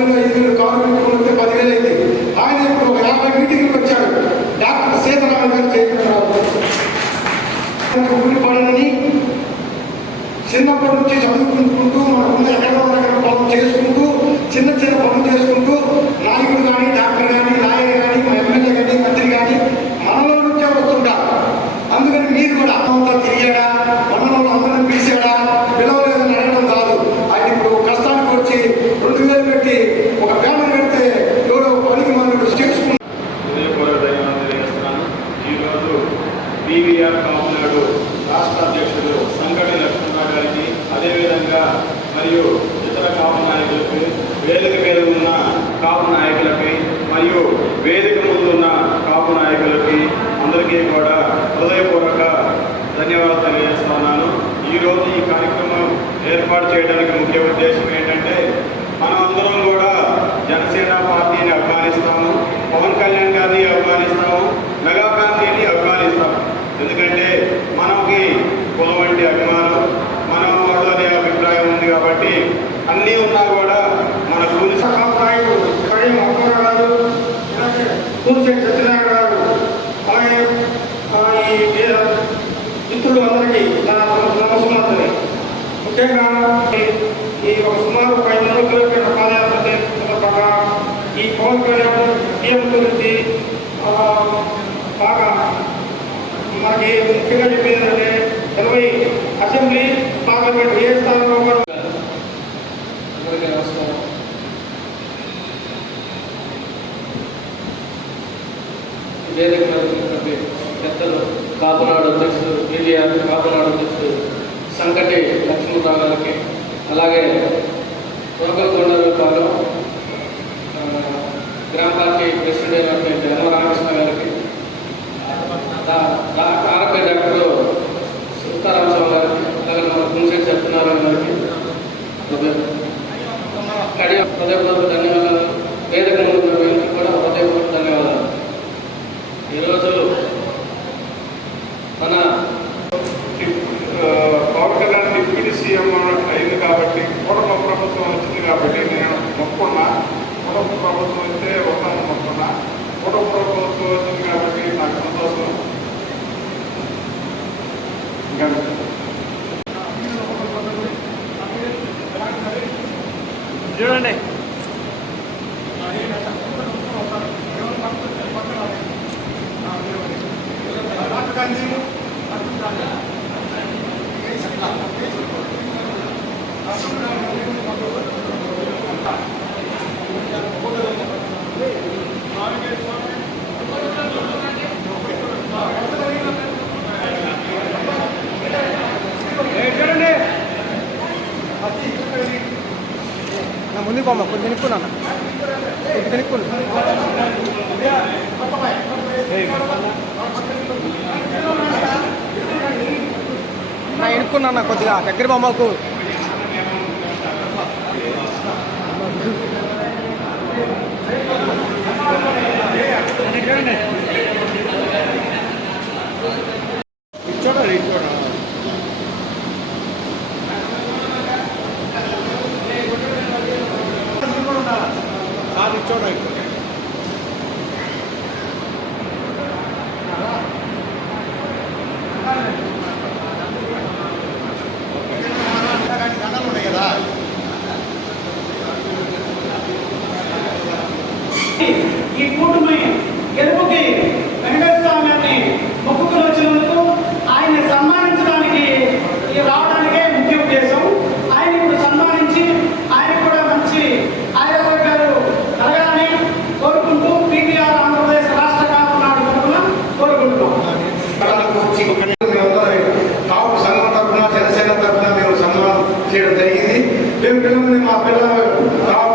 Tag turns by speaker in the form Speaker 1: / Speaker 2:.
Speaker 1: ఐదు వేలు కారు పెట్టుకుంటే పదివేలు ఆయన ఇప్పుడు ఒక యాభై మీటింగ్కి వచ్చాడు. డాక్టర్ సీతారామ గారు చేస్తున్నారు చిన్నప్పటి నుంచి చదువుకుంటూ
Speaker 2: ఈరోజు పీవీఆర్ కాపునాడు రాష్ట్ర అధ్యక్షుడు సంగటి లక్ష్మణరావు గారికి అదేవిధంగా మరియు ఇతర కాపు నాయకులకి వేదిక మీద ఉన్న కాపు నాయకులకి మరియు వేదిక ముందు ఉన్న కాపు నాయకులకి అందరికీ కూడా హృదయపూర్వక ధన్యవాదాలు తెలియజేస్తున్నాను ఈరోజు ఈ కార్యక్రమం ఏర్పాటు చేయడానికి ముఖ్య ఉద్దేశం ఏంటంటే మనం అందరం
Speaker 1: ఇలాగే సత్యనారాయణ గారు అలాగే ఈ వీర మిత్రులు అందరికీ నా నమస్కారం ముఖ్యంగా ఈ- ఒక సుమారు ఒక ఐదు వందల కిలోమీటర్ల పాదయాత్ర సందర్భంగా ఈ పవన్ కళ్యాణ్ సీఎం గురించి బాగా మనకి ముఖ్యంగా చెప్పేది ఏంటంటే ఇరవై అసెంబ్లీ పార్లమెంట్ ఏ స్థానంలో కూడా
Speaker 3: అందరికీ నమస్కారం వేరే మీద ఉన్నటువంటి పెద్దలు? కాపునాడు అధ్యక్షుడు కేటీఆర్ కాపునాడు అధ్యక్షుడు సంకటి లక్ష్మణరావు గారికి అలాగే లోకల్ కొండలపాలెం ఆ, గ్రామ పార్టీ ప్రెసిడెంట్
Speaker 4: నా ముందుకు పోమ్మ కొంచెం వెనుక్కున్నా కొంచెం వెనుక్కున్నా నా కొద్దిగా దగ్గర బొమ్మకు
Speaker 1: Thank you. એમ પેલા મને માફ કરવા